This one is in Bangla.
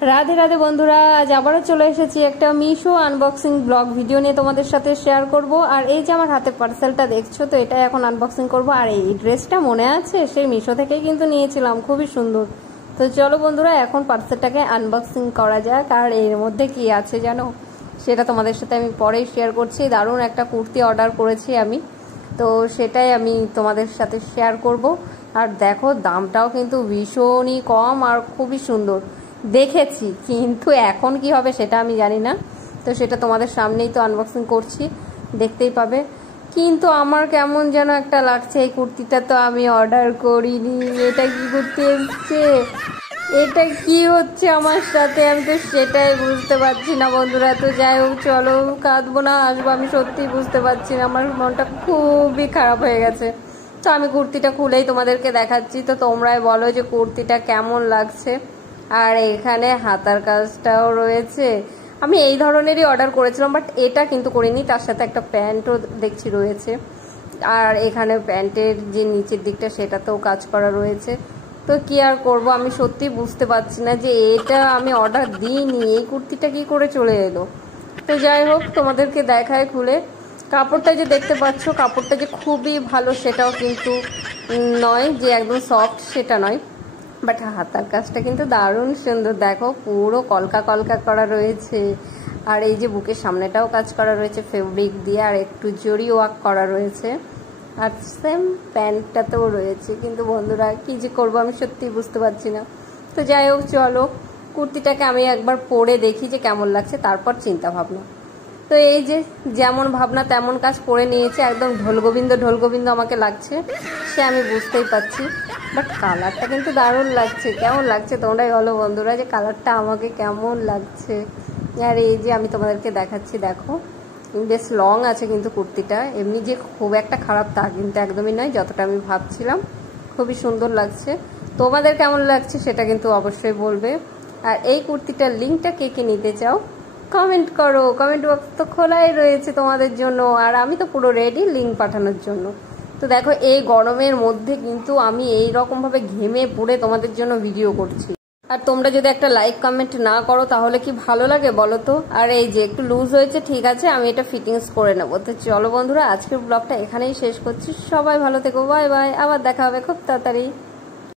রাধে রাধে বন্ধুরা, আজ আবারও চলে এসেছি একটা মিশো আনবক্সিং ব্লগ ভিডিও নিয়ে তোমাদের সাথে শেয়ার করব। আর এই যে আমার হাতে পার্সেলটা দেখছো, তো এটা এখন আনবক্সিং করব। আর এই ড্রেসটা মনে আছে, সেই মিশো থেকেই কিন্তু নিয়েছিলাম, খুবই সুন্দর। তো চলো বন্ধুরা, এখন পার্সেলটাকে আনবক্সিং করা যাক। আর এর মধ্যে কি আছে জানো, সেটা তোমাদের সাথে আমি পরেই শেয়ার করছি। দারুণ একটা কুর্তি অর্ডার করেছি আমি, তো সেটাই আমি তোমাদের সাথে শেয়ার করব। আর দেখো, দামটাও কিন্তু ভীষণই কম আর খুবই সুন্দর দেখেছি, কিন্তু এখন কি হবে সেটা আমি জানি না। তো সেটা তোমাদের সামনেই তো আনবক্সিং করছি, দেখতেই পাবে। কিন্তু আমার কেমন যেন একটা লাগছে, এই কুর্তিটা তো আমি অর্ডার করিনি। এটা কি কুর্তি এসছে, এটা কি হচ্ছে আমার সাথে, আমি তো সেটাই বুঝতে পারছি না বন্ধুরা। তো যাই হোক, চলো, কাঁদবো না আসবো, আমি সত্যিই বুঝতে পারছি না, আমার মনটা খুবই খারাপ হয়ে গেছে। তো আমি কুর্তিটা খুলেই তোমাদেরকে দেখাচ্ছি, তো তোমরাই বলো যে কুর্তিটা কেমন লাগছে। আর এখানে হাতার কাজটাও রয়েছে। আমি এই ধরনেরই অর্ডার করেছিলাম, বাট এটা কিন্তু করিনি, তার সাথে একটা প্যান্টও দেখছি রয়েছে। আর এখানে প্যান্টের যে নিচের দিকটা সেটাতেও কাজ করা রয়েছে। তো কি আর করব, আমি সত্যি বুঝতে পারছি না যে এটা আমি অর্ডার দিইনি, এই কুর্তিটা কি করে চলে এলো। তো যাই হোক, তোমাদেরকে দেখায় খুলে। কাপড়টা যে দেখতে পাচ্ছ, কাপড়টা যে খুবই ভালো সেটাও কিন্তু নয়, যে একদম সফট সেটা নয়। বাট হাতার কাজটা কিন্তু দারুণ সুন্দর, দেখো পুরো কলকা কলকা করা রয়েছে। আর এই যে বুকের সামনেটাও কাজ করা রয়েছে ফেব্রিক দিয়ে, আর একটু জরি ওয়ার্ক করা রয়েছে। আর সেম প্যান্টটাতেও রয়েছে। কিন্তু বন্ধুরা, কি যে করবো আমি সত্যি বুঝতে পারছি না। তো যাই হোক, চলো কুর্তিটাকে আমি একবার পরে দেখি যে কেমন লাগছে, তারপর চিন্তা ভাবনা। তো এই যে যেমন ভাবনা তেমন কাজ করে নিয়েছে, একদম ঢোলগোবিন্দ আমাকে লাগছে, সে আমি বুঝতেই পারছি। বাট কালারটা কিন্তু দারুণ লাগছে। কেমন লাগছে তোমরাই বলো বন্ধুরা, যে কালারটা আমাকে কেমন লাগছে। আর এই যে আমি তোমাদেরকে দেখাচ্ছি, দেখো বেশ লং আছে কিন্তু কুর্তিটা, এমনি যে খুব একটা খারাপ তা কিন্তু একদমই নয়, যতটা আমি ভাবছিলাম। খুবই সুন্দর লাগছে। তোমাদের কেমন লাগছে সেটা কিন্তু অবশ্যই বলবে। আর এই কুর্তিটার লিঙ্কটা কে কে নিতে চাও কমেন্ট করো, কমেন্ট বক্স তো খোলাই রয়েছে তোমাদের জন্য। আর আমি তো পুরো রেডি লিঙ্ক পাঠানোর জন্য। তো দেখো, এই গরমের মধ্যে কিন্তু আমি এই রকমভাবে ঘেমে পুড়ে তোমাদের জন্য ভিডিও করছি। আর তোমরা যদি একটা লাইক কমেন্ট না করো তাহলে কি ভালো লাগে বলো তো। আর এই যে একটু লুজ হয়েছে, ঠিক আছে, আমি এটা ফিটিংস করে নেবো। তো চলো বন্ধুরা, আজকের ব্লগটা এখানেই শেষ করছি। সবাই ভালো থেকো, বাই বাই, আবার দেখা হবে খুব তাড়াতাড়ি।